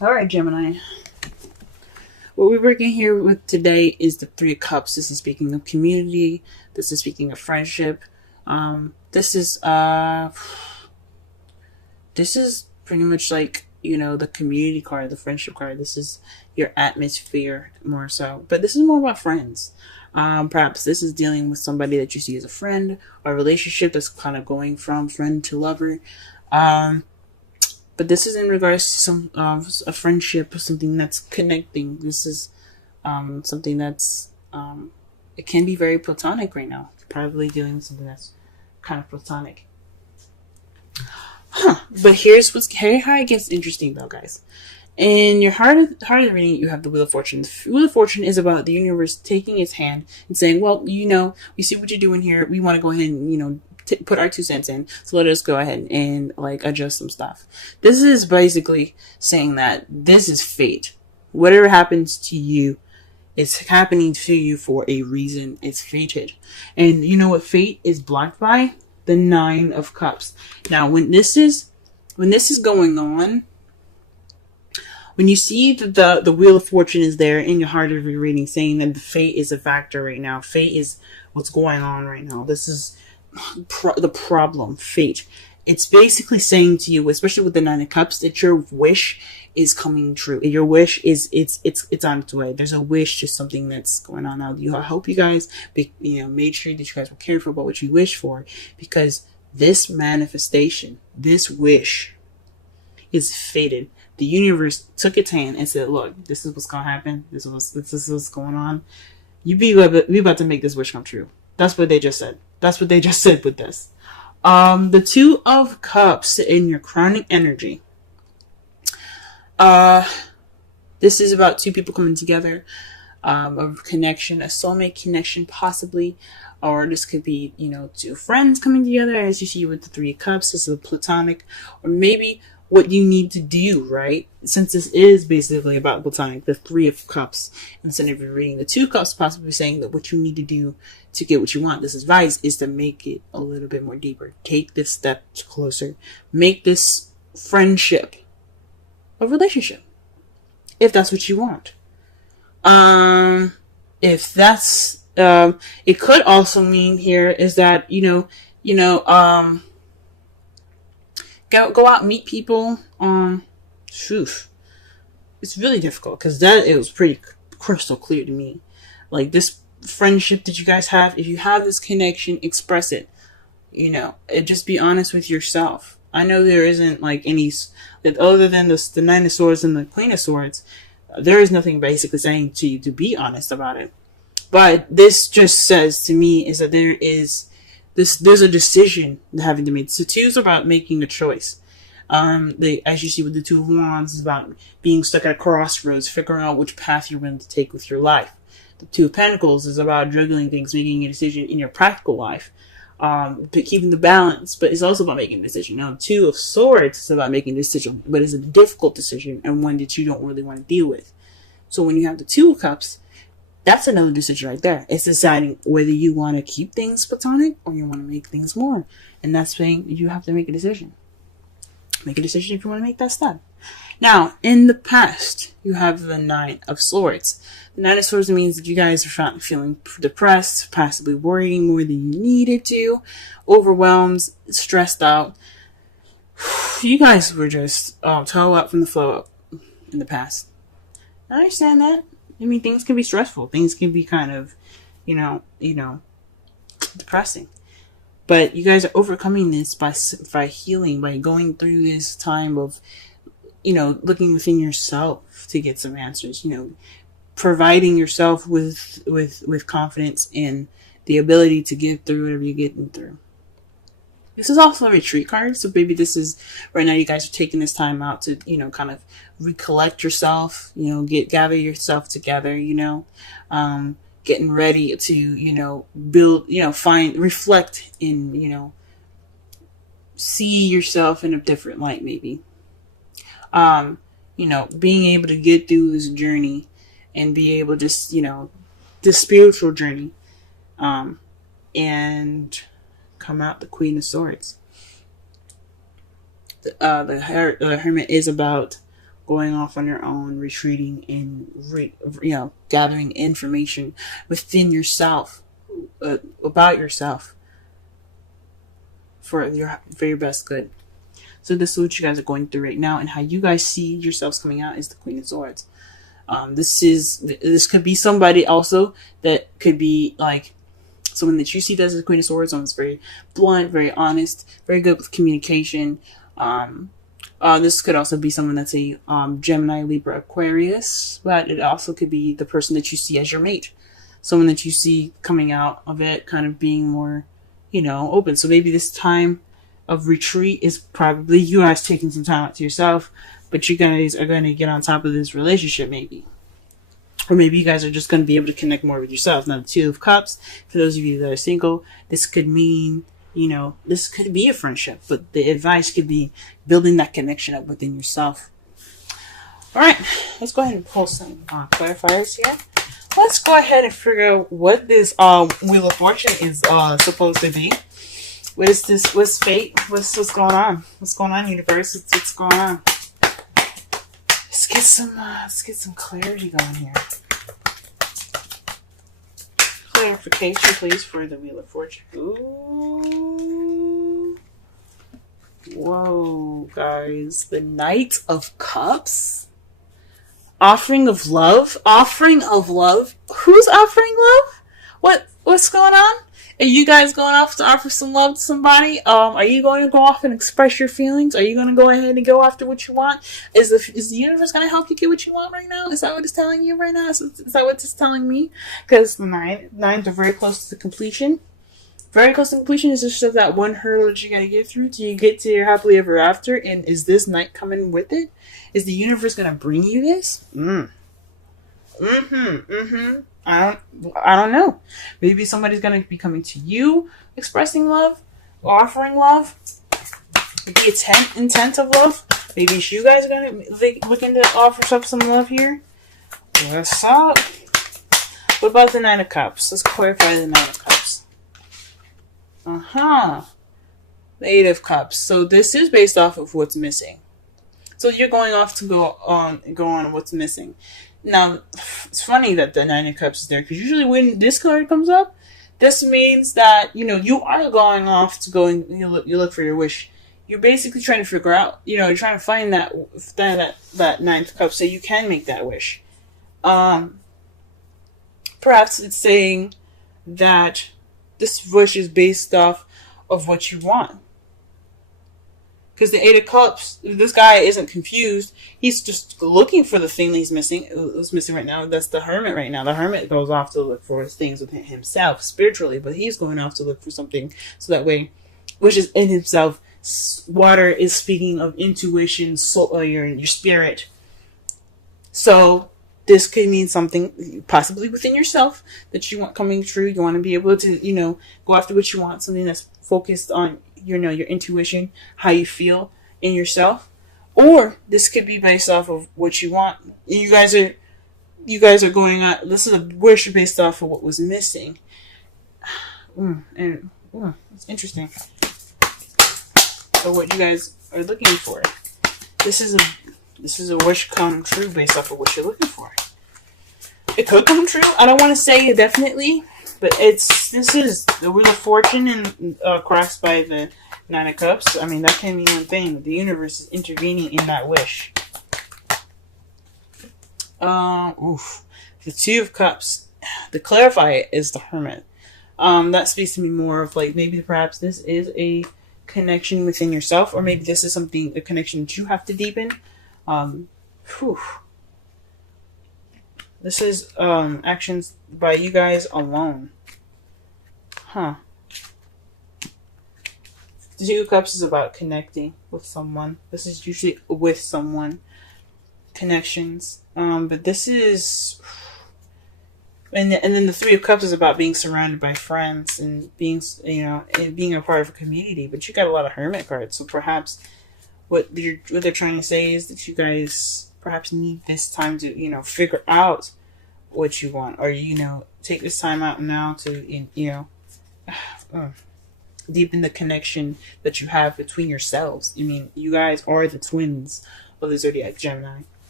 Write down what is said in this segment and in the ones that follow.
All right, Gemini. What we're working here with today is the Three of Cups. This is speaking of community. This is speaking of friendship. This is pretty much like, the community card, the friendship card. This is your atmosphere more so. But this is more about friends. Perhaps this is dealing with somebody that you see as a friend, or a relationship that's kind of going from friend to lover. But this is in regards to some a friendship, something that's connecting. This is something that's it can be very platonic right now. Probably dealing with something that's kind of platonic. But here's how it gets interesting though, guys. In your heart of the reading, you have the Wheel of Fortune. The Wheel of Fortune is about the universe taking its hand and saying, well, we see what you're doing here. We want to go ahead and, put our 2 cents in. So let us go ahead and adjust some stuff. This is basically saying that this is fate. Whatever happens to you, it's happening to you for a reason. It's fated. And you know what fate is blocked by? The 9 of Cups. Now, when this is going on, when you see that the Wheel of Fortune is there in your heart of your reading, saying that the fate is a factor right now. Fate is what's going on right now. This is the problem, fate. It's basically saying to you, especially with the 9 of Cups, that your wish is coming true. Your wish is it's on its way. There's a wish to something that's going on now. I hope you guys made sure that you guys were careful about what you wish for, because this manifestation, this wish, is fated. The universe took its hand and said, look, this is what's going to happen. This is what's going on. We about to make this wish come true. That's what they just said. That's what they just said with this. The 2 of Cups in your crowning energy. This is about 2 people coming together. A connection, a soulmate connection possibly. Or this could be, 2 friends coming together, as you see with the 3 of Cups. This is a platonic. Or maybe what you need to do, right? Since this is basically about platonic, the 3 of Cups, instead of reading the 2 Cups, possibly saying that what you need to do to get what you want, this advice is to make it a little bit more deeper. Take this step closer. Make this friendship a relationship, if that's what you want. If that's, it could also mean here is that, go out and meet people. It's really difficult because it was pretty crystal clear to me. Like this friendship that you guys have, if you have this connection, express it. Just be honest with yourself. I know there isn't any that other than the 9 of Swords and the Queen of Swords. There is nothing basically saying to you to be honest about it. But this just says to me is that there's a decision having to make. So 2 is about making a choice. As you see with the 2 of Wands, is about being stuck at a crossroads, figuring out which path you're going to take with your life. The 2 of Pentacles is about juggling things, making a decision in your practical life, but keeping the balance. But it's also about making a decision. Now, 2 of Swords is about making a decision, but it's a difficult decision and one that you don't really want to deal with. So when you have the 2 of Cups, that's another decision right there. It's deciding whether you want to keep things platonic or you want to make things more. And that's saying you have to make a decision. Make a decision if you want to make that step. Now, in the past, you have the 9 of Swords. The 9 of Swords means that you guys are feeling depressed, possibly worrying more than you needed to, overwhelmed, stressed out. You guys were just toe up from the flow up in the past. I understand that. I mean, things can be stressful. Things can be kind of, depressing. But you guys are overcoming this by healing, by going through this time of, looking within yourself to get some answers. Providing yourself with confidence and the ability to get through whatever you're getting through. This is also a retreat card, so maybe this is right now you guys are taking this time out to, kind of recollect yourself, gather yourself together, getting ready to, build, reflect in, see yourself in a different light, maybe. Being able to get through this journey and be able to just, this spiritual journey, and come out the Queen of Swords. The Hermit is about going off on your own, retreating, and gathering information within yourself, about yourself, for your best good. So this is what you guys are going through right now, and how you guys see yourselves coming out is the Queen of Swords. This could be somebody also that could be like someone that you see as the Queen of Swords. Someone's very blunt, very honest, very good with communication. This could also be someone that's a Gemini, Libra, Aquarius, but it also could be the person that you see as your mate. Someone that you see coming out of it kind of being more, open. So maybe this time of retreat is probably you guys taking some time out to yourself, but you guys are going to get on top of this relationship maybe. Or maybe you guys are just going to be able to connect more with yourself. Now, the Two of Cups, for those of you that are single, this could mean, this could be a friendship, but the advice could be building that connection up within yourself. All right, let's go ahead and pull some clarifiers here. Let's go ahead and figure out what this Wheel of Fortune is supposed to be. What is this? What's fate? What's going on? What's going on, universe? What's going on? Let's get some clarity going here. Clarification, please, for the Wheel of Fortune. Ooh. Whoa, guys. The Knight of Cups. Offering of love. Offering of love. Who's offering love? What's going on? Are you guys going off to offer some love to somebody? Are you going to go off and express your feelings? Are you going to go ahead and go after what you want? Is the universe going to help you get what you want right now? Is that what it's telling you right now? Is that what it's telling me? Because the nines are very close to completion. Very close to completion. Is just that one hurdle that you got to get through till you get to your happily ever after. And is this night coming with it? Is the universe going to bring you this? I don't know. Maybe somebody's going to be coming to you, expressing love, offering love. The intent of love. Maybe it's you guys are going to looking to offer up some love here. What's up? What about the Nine of Cups? Let's clarify the Nine of Cups. The Eight of Cups. So this is based off of what's missing. So you're going off to go on what's missing. Now, it's funny that the Nine of Cups is there, because usually when this card comes up, this means that, you are going off to go and you look for your wish. You're basically trying to figure out, you're trying to find that Ninth Cup so you can make that wish. Perhaps it's saying that this wish is based off of what you want. Because the Eight of Cups, this guy isn't confused. He's just looking for the thing that he's missing. What's missing right now? That's the Hermit right now. The Hermit goes off to look for things within himself spiritually, but he's going off to look for something so that way, which is in himself. Water is speaking of intuition, soul, your spirit. So this could mean something possibly within yourself that you want coming true. You want to be able to, go after what you want. Something that's focused on your intuition, how you feel in yourself. Or this could be based off of what you want. You guys are going on. This is a wish based off of what was missing. It's interesting. So what you guys are looking for. This is a wish come true based off of what you're looking for. It could come true. I don't want to say definitely, but this is the Wheel of Fortune and crossed by the Nine of Cups. I mean, that can mean one thing. The universe is intervening in that wish. The Two of Cups. To clarify it is the Hermit. That speaks to me more of like maybe perhaps this is a connection within yourself, or maybe this is a connection that you have to deepen. This is actions by you guys alone. The Two of Cups is about connecting with someone. This is usually with someone. Connections. But this is... And then the Three of Cups is about being surrounded by friends and being, and being a part of a community. But you got a lot of Hermit cards. So perhaps what they're trying to say is that you guys perhaps need this time to, figure out what you want. Or, take this time out now to, deepen the connection that you have between yourselves. I mean, you guys are the twins of the zodiac Gemini.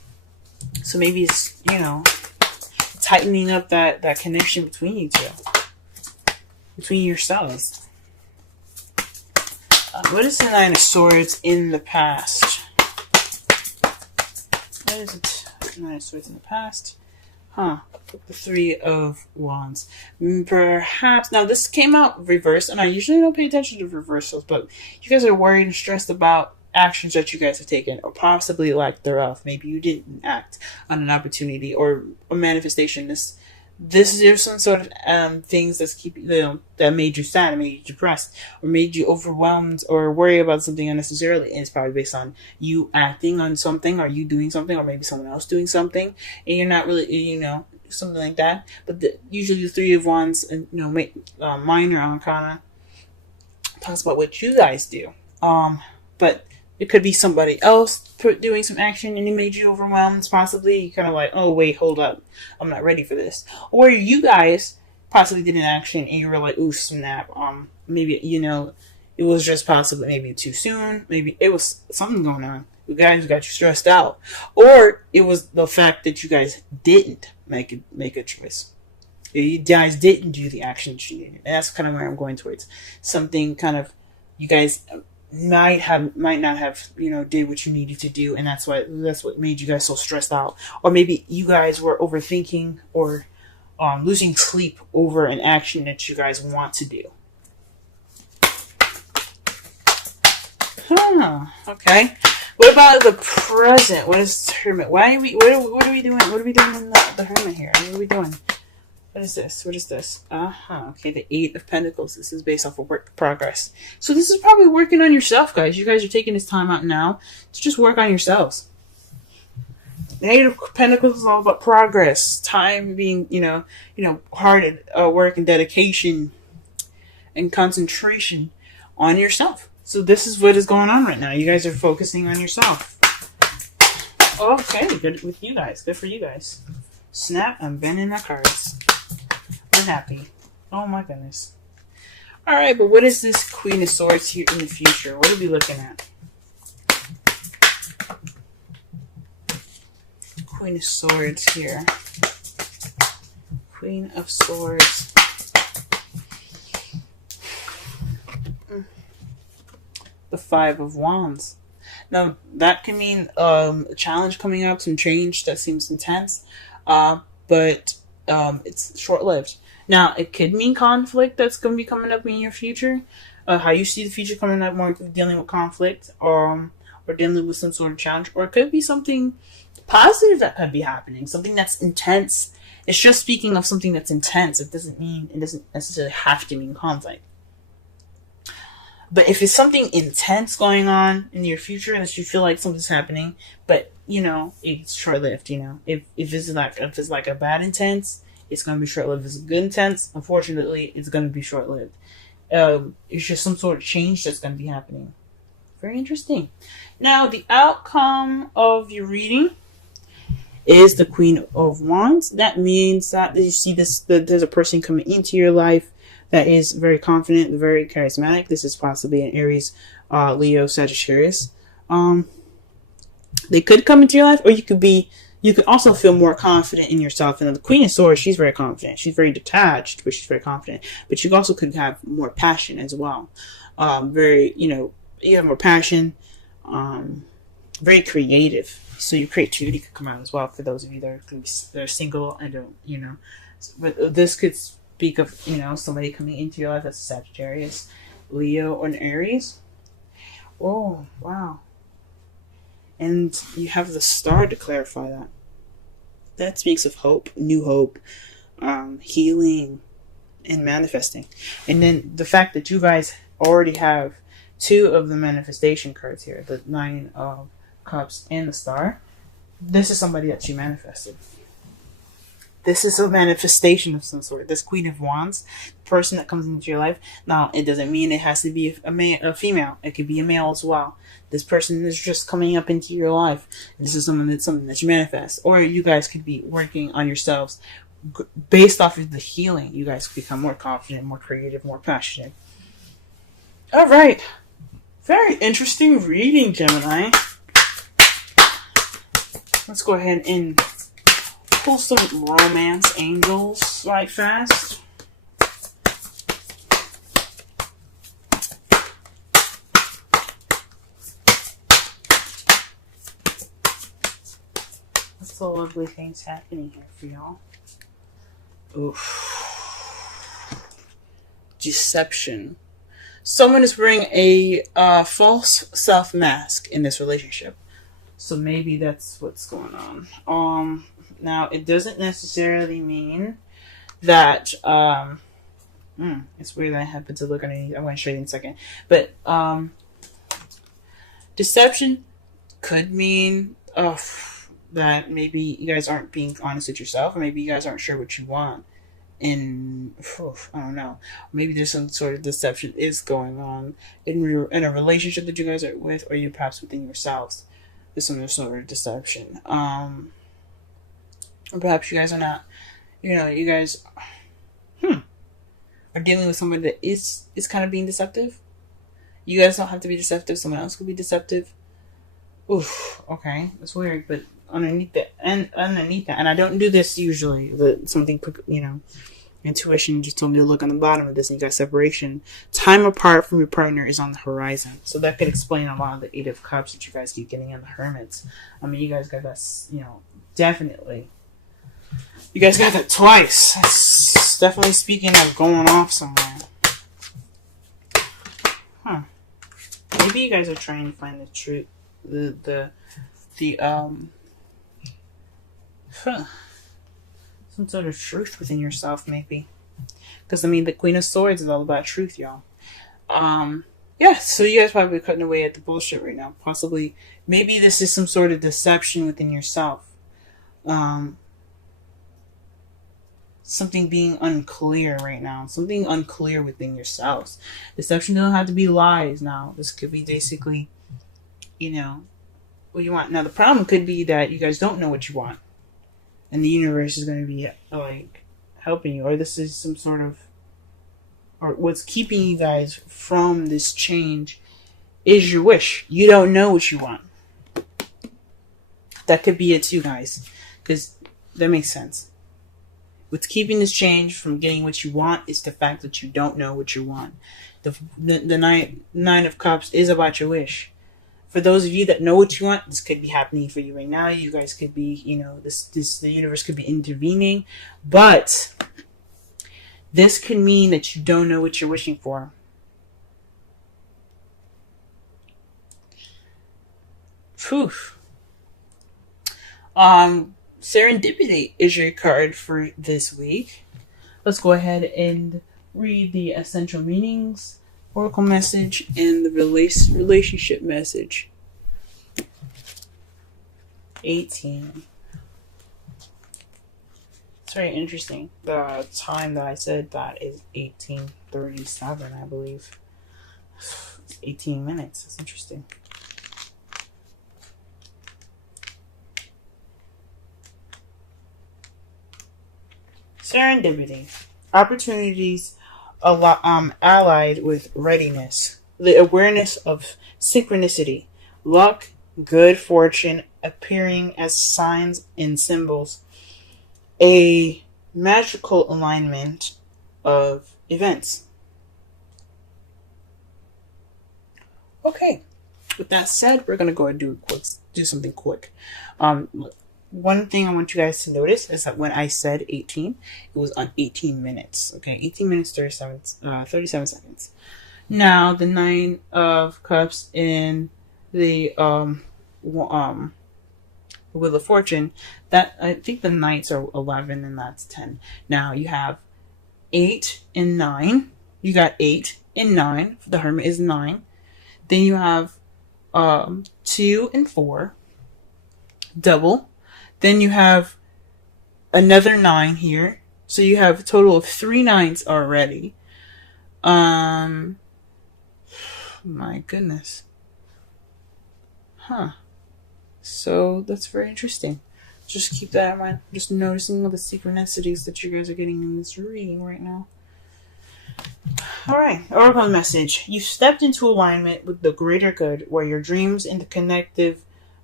So maybe it's, tightening up that connection between you two, between yourselves. What is the Nine of Swords in the past? What is it? Nine of Swords in the past? The Three of Wands. Perhaps, now this came out reversed, and I usually don't pay attention to reversals, but you guys are worried and stressed about actions that you guys have taken, or possibly lack thereof. Maybe you didn't act on an opportunity or a manifestation. This is some sort of things that's that made you sad, made you depressed, or made you overwhelmed, or worry about something unnecessarily. And it's probably based on you acting on something, or you doing something, or maybe someone else doing something, and you're not really, something like that. But usually the Three of Wands and minor arcana talks about what you guys do. But it could be somebody else doing some action and it made you overwhelmed. Possibly you kind of like, oh wait, hold up, I'm not ready for this. Or you guys possibly did an action and you were like, ooh, snap. Maybe it was just possibly maybe too soon. Maybe it was something going on. You guys got you stressed out, or it was the fact that you guys didn't make a choice. You guys didn't do the action that you needed, and that's kind of where I'm going towards. Something kind of you guys might not have did what you needed to do, and that's what made you guys so stressed out. Or maybe you guys were overthinking or losing sleep over an action that you guys want to do. Okay. What about the present? What is Hermit? What are we doing? What are we doing in the Hermit here? What are we doing? What is this? Okay, the Eight of Pentacles. This is based off of work progress. So this is probably working on yourself, guys. You guys are taking this time out now to just work on yourselves. The Eight of Pentacles is all about progress. Time being, hard work and dedication and concentration on yourself. So this is what is going on right now. You guys are focusing on yourself. Okay, good with you guys. Good for you guys. Snap, I'm bending my cards. We're happy. Oh my goodness. Alright, but what is this Queen of Swords here in the future? What are we looking at? Queen of Swords here. Queen of Swords. The Five of Wands. Now, that can mean a challenge coming up, some change that seems intense, but it's short-lived. Now, it could mean conflict that's going to be coming up in your future. How you see the future coming up, more dealing with conflict, or dealing with some sort of challenge. Or it could be something positive that could be happening, something that's intense. It's just speaking of something that's intense. It doesn't necessarily have to mean conflict. But if it's something intense going on in your future that you feel like something's happening, but it's short-lived. If it's like a bad intense, it's gonna be short-lived. If it's a good intense, unfortunately, it's gonna be short-lived. It's just some sort of change that's gonna be happening. Very interesting. Now, the outcome of your reading is the Queen of Wands. That means that you see that there's a person coming into your life that is very confident, very charismatic. This is possibly an Aries, Leo, Sagittarius. They could come into your life, or you could also feel more confident in yourself. And the Queen of Swords, she's very confident. She's very detached, but she's very confident. But you also could have more passion as well. You have more passion, very creative. So your creativity could come out as well for those of you that are single and don't, But this could speak of, somebody coming into your life that's a Sagittarius, Leo, or an Aries. Oh, wow. And you have the Star to clarify that. That speaks of hope, new hope, healing, and manifesting. And then the fact that you guys already have two of the manifestation cards here, the Nine of Cups and the Star. This is somebody that you manifested. This is a manifestation of some sort. This Queen of Wands, the person that comes into your life. Now, it doesn't mean it has to be a female. It could be a male as well. This person is just coming up into your life. This is something that you manifest. Or you guys could be working on yourselves. Based off of the healing, you guys become more confident, more creative, more passionate. All right. Very interesting reading, Gemini. Let's go ahead and pull some romance angels right fast. What's the lovely things happening here for y'all? Oof. Deception. Someone is wearing a false self mask in this relationship. So maybe that's what's going on. Now it doesn't necessarily mean that it's weird that I happen to look underneath. I'm going to show you in a second. But deception could mean that maybe you guys aren't being honest with yourself, or maybe you guys aren't sure what you want. And I don't know. Maybe there's some sort of deception is going on in a relationship that you guys are with, or you perhaps within yourselves. There's some sort of deception. Or perhaps you guys are not. You guys are dealing with someone that is kind of being deceptive. You guys don't have to be deceptive. Someone else could be deceptive. Oof. Okay, that's weird, but underneath that, and I don't do this usually. But something, intuition just told me to look on the bottom of this, and you got separation. Time apart from your partner is on the horizon, so that could explain a lot of the Eight of Cups that you guys keep getting in the Hermits. I mean, you guys got that, definitely. You guys got that twice. That's definitely speaking of going off somewhere. Huh? Maybe you guys are trying to find the truth. Some sort of truth within yourself, maybe. Because, the Queen of Swords is all about truth, y'all. So you guys probably cutting away at the bullshit right now. Possibly, maybe this is some sort of deception within yourself. Something being unclear right now. Something unclear within yourselves. Deception doesn't have to be lies now. This could be basically, what you want. Now, the problem could be that you guys don't know what you want. And the universe is going to be, helping you. Or this is some sort of... Or what's keeping you guys from this change is your wish. You don't know what you want. That could be it too, guys. Because that makes sense. What's keeping this change from getting what you want is the fact that you don't know what you want. The Nine of Cups is about your wish. For those of you that know what you want, this could be happening for you right now. You guys could be, the universe could be intervening. But this could mean that you don't know what you're wishing for. Phew. Serendipity is your card for this week. Let's go ahead and read the essential meanings, oracle message, and the relationship message. 18. It's very interesting. The time that I said that is 18:37, I believe. It's 18 minutes. That's interesting. Serendipity. Opportunities allied with readiness. The awareness of synchronicity. Luck, good fortune appearing as signs and symbols. A magical alignment of events. Okay. With that said, we're going to go and do something quick. One thing I want you guys to notice is that when I said 18, it was on 18 minutes. Okay, 18 minutes, 37 seconds. Now, the Nine of Cups in the Wheel of Fortune, that I think the Knights are 11 and that's 10. Now, you have 8 and 9. You got 8 and 9. The Hermit is 9. Then you have 2 and 4. Double. Then you have another 9 here. So you have a total of 3 9s already. My goodness. Huh. So that's very interesting. Just keep that in mind. Just noticing all the synchronicities that you guys are getting in this reading right now. Alright, oracle message. You've stepped into alignment with the greater good, where your dreams and the connective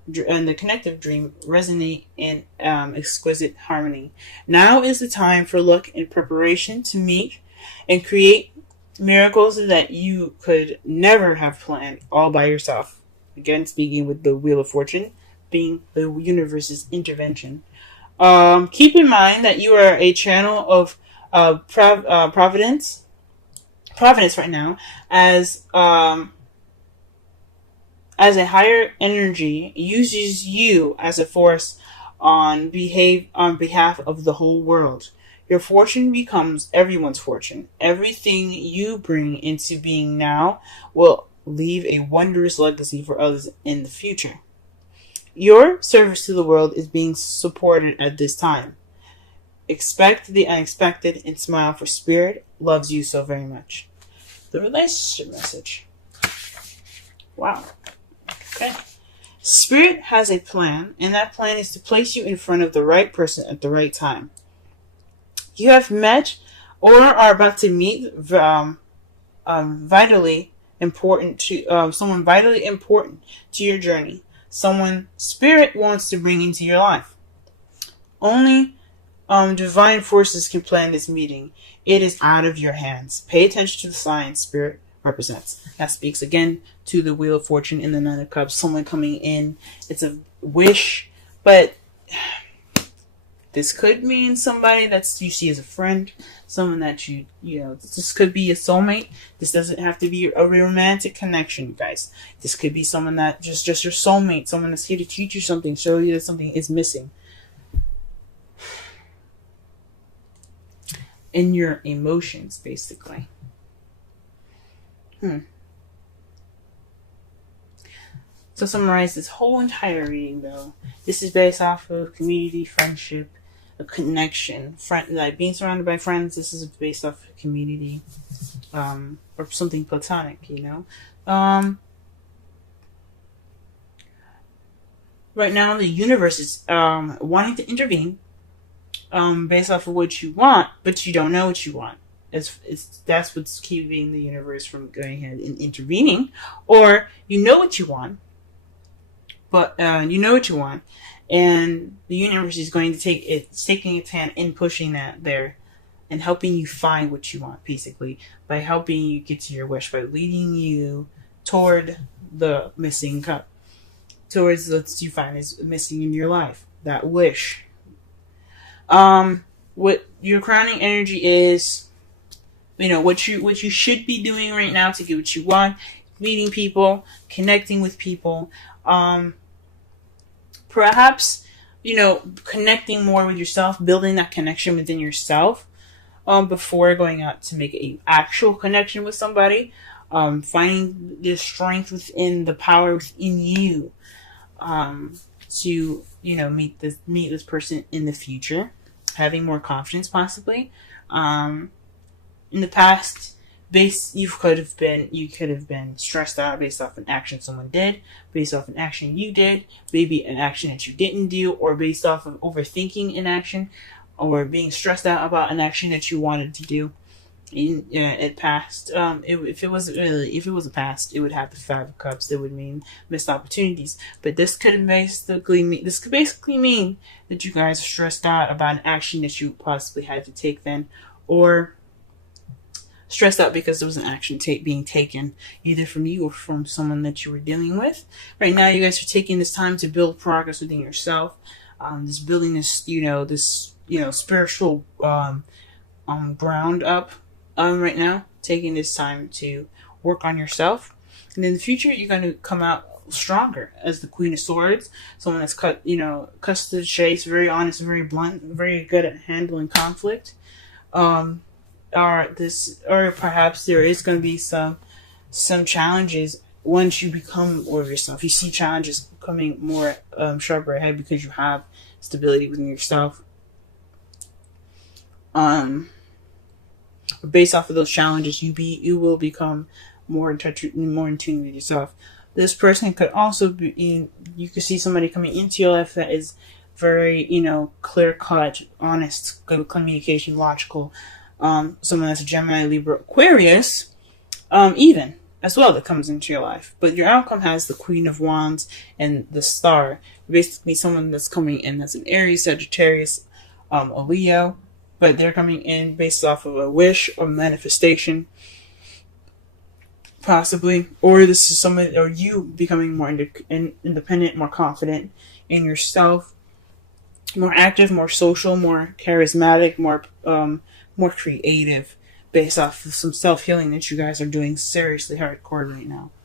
and the connective dream resonate in exquisite harmony. Now is the time for luck and preparation to meet and create miracles that you could never have planned all by yourself. Again, speaking with the Wheel of Fortune being the universe's intervention. Keep in mind that you are a channel of providence right now, as a higher energy uses you as a force on behalf of the whole world. Your fortune becomes everyone's fortune. Everything you bring into being now will leave a wondrous legacy for others in the future. Your service to the world is being supported at this time. Expect the unexpected and smile, for Spirit loves you so very much. The relationship message. Wow. Okay. Spirit has a plan, and that plan is to place you in front of the right person at the right time. You have met or are about to meet vitally important to someone vitally important to your journey. Someone Spirit wants to bring into your life. Only divine forces can plan this meeting. It is out of your hands. Pay attention to the signs Spirit represents. That speaks again to the Wheel of Fortune in the Nine of Cups. Someone coming in. It's a wish, but this could mean somebody that you see as a friend, someone that you know, this could be a soulmate. This doesn't have to be a romantic connection, guys. This could be someone that just your soulmate, someone that's here to teach you something, show you that something is missing in your emotions, basically. So summarize this whole entire reading, though. This is based off of community, friendship, a connection, like being surrounded by friends. This is based off of community, or something platonic, you know. Right now, the universe is wanting to intervene, based off of what you want, but you don't know what you want. That's what's keeping the universe from going ahead and intervening. Or you know what you want, but and the universe is going to taking its hand in pushing that there and helping you find what you want, basically, by helping you get to your wish, by leading you toward the missing cup, towards what you find is missing in your life, that wish. What your crowning energy is, you know, what you should be doing right now to get what you want, meeting people, connecting with people, perhaps, you know, connecting more with yourself, building that connection within yourself, before going out to make an actual connection with somebody, finding the strength within, the power within you, to, you know, meet this person in the future, having more confidence, possibly. In the past, you could have been stressed out based off an action someone did, based off an action you did, maybe an action that you didn't do, or based off of overthinking an action, or being stressed out about an action that you wanted to do. It passed. If it was a past, it would have the Five of Cups. That would mean missed opportunities. But this could basically mean that you guys are stressed out about an action that you possibly had to take then, or stressed out because there was an action being taken, either from you or from someone that you were dealing with. Right now, you guys are taking this time to build progress within yourself. Building this spiritual ground up. Right now, taking this time to work on yourself, and in the future, you're going to come out stronger as the Queen of Swords, someone that's cut to the chase, very honest, very blunt, very good at handling conflict. Or perhaps there is going to be some challenges once you become more of yourself. You see challenges coming more sharper ahead because you have stability within yourself. Based off of those challenges, you will become more in touch, more in tune with yourself. This person could also be, you could see somebody coming into your life that is very, clear cut, honest, good communication, logical. Someone that's a Gemini, Libra, Aquarius, even. as well that comes into your life. But your outcome has the Queen of Wands and the Star. Basically, someone that's coming in as an Aries, Sagittarius, a Leo, but they're coming in based off of a wish or manifestation, possibly. Or this is someone, or you becoming more independent, more confident in yourself, more active, more social, more charismatic, more creative, based off of some self-healing that you guys are doing seriously hardcore right now.